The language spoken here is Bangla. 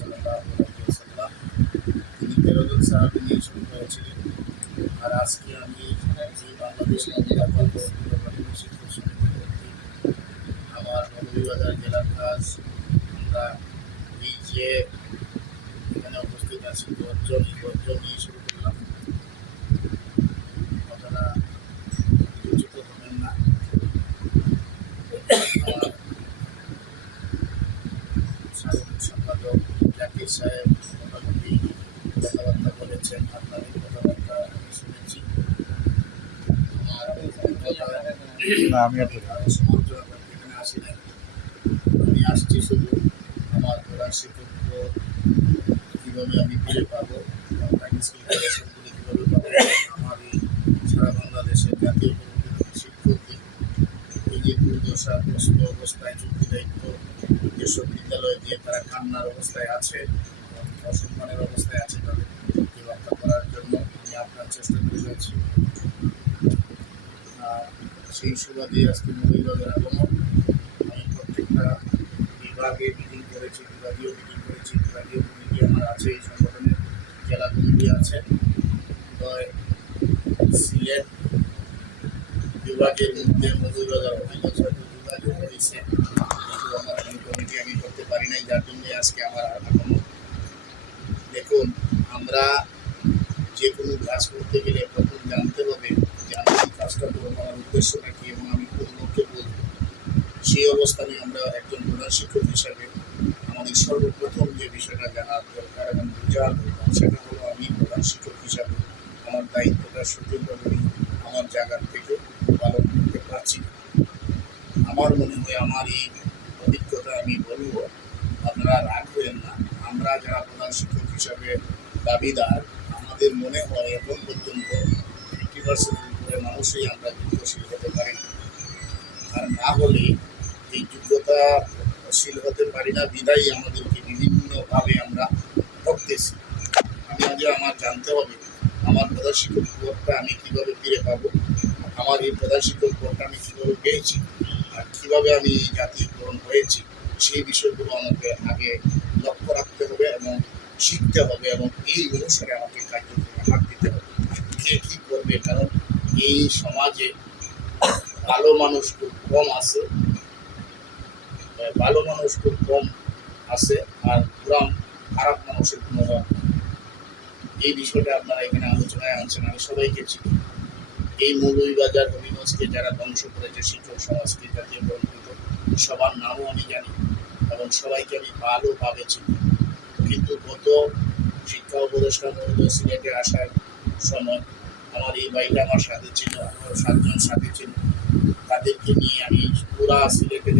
সাল্লাল্লাহু আলাইহি ওয়াসাল্লাম তিনি ১৩ জন সাহাবী নিয়ে শুরু করেছিলেন। আর আজকে আমি যে বাংলাদেশের নিরাপদ আমার মৌলভীবাজার জেলার কাজ আমরা এই যে এখানে উপস্থিত আছি গর্জন নিয়ে শুরু করলাম। আপনারা উচিত হবেন না। আমার সাধারণ সম্পাদক জাকির সাহেব মোটামুটি কথাবার্তা বলেছেন, আপনাদের কথাবার্তা আমি শুনেছি। আমি সমালোচনা করতে এখানে আসি নাই, আমি আসছি শুধু আমার প্রধান শিক্ষককে কীভাবে আমি ফিরে পাবো, স্কিল কালেকশনগুলি কীভাবে পাবো, আমার এই সারা বাংলাদেশের জাতীয় শিক্ষকদের এই যে দুর্দশাগ্রস্ত অবস্থায় চুক্তি দায়িত্ব যেসব বিদ্যালয়ে দিয়ে তারা কান্নার অবস্থায় আছে, অসম্মানের অবস্থায় আছে, তাদেরকে রক্ষা করার জন্য আমি আপনার চেষ্টা করে যাচ্ছি। সেই সুবাদে আজকে মৌলভীবাজার আগমন। আমি প্রত্যেকটা বিভাগে মিটিং করেছি, বিভাগীয় কমিটি আমার আছে, এই সংগঠনের জেলা কমিটি আছে। সিলেট বিভাগের মধ্যে মৌলভীবাজার হবিগঞ্জ হয়তো বিভাগও হয়েছে, কিন্তু আমার কমিটি আমি করতে পারি নাই, যার জন্য আজকে আমার আগমন। দেখুন, আমরা যে কোনো কাজ করতে গেলে প্রথম জানতে হবে যে আমি এই কাজটা করবো, আমার উদ্দেশ্যটা কী এবং আমি কোন লোককে বলব। সেই অবস্থানে আমরা একজন প্রধান শিক্ষক হিসাবে আমাদের সর্বপ্রথম যে বিষয়টা জানার দরকার এবং বোঝার দরকার সেটা হলো আমি প্রধান শিক্ষক হিসাবে আমার দায়িত্বটা সঠিকভাবে আমার জায়গার থেকে পালন করতে পারছি। আমার মনে হয় আমার এই অভিজ্ঞতা আমি বলবো, আপনারা রাগ করেন না। আমরা যারা প্রধান শিক্ষক হিসাবে দাবিদার, আমাদের মনে হয় এখন পর্যন্ত 50% উপরে মানুষই আমরা যোগ্যশীল হতে পারি না। আর না হলে এই যোগ্যতাশীল হতে পারি না বিদায়ী আমাদেরকে বিভিন্নভাবে আমরা ঠকতেছি। আমি আগে আমার জানতে হবে আমার প্রধান শিক্ষক পদটা আমি কীভাবে ফিরে পাবো, আমার এই প্রধান শিক্ষক পদটা আমি কীভাবে পেয়েছি আর কীভাবে আমি জাতীয়করণ হয়েছি, সেই বিষয়গুলো আমাকে আগে লক্ষ্য রাখতে হবে এবং শিখতে হবে এবং এই অনুসারে আমাকে কার্যক্রমে হাত দিতে হবে। কে কী করবে, কারণ এই সমাজে ভালো মানুষ খুব কম আছে, আর পুরাম খারাপ মানুষের কোনো অভাব নেই। এই বিষয়টা আপনারা এখানে আলোচনায় আনছেন, আমি সবাইকে চিনি। এই মৌলভীবাজার হবিগঞ্জকে যারা ধ্বংস করেছে, শিক্ষক সমাজকে জাতীয়করণ করত, সবার নামও আমি জানি এবং সবাইকে আমি ভালোভাবে চিনি। কিন্তু গত শিক্ষা উপদেষ্টা মহোদয় সিলেটে আসার সময় আমার এই বাড়িটা আমার সাথে ছিল, আমার 7 জন সাথে ছিল, তাদেরকে নিয়ে আমি পুরা সিলেটে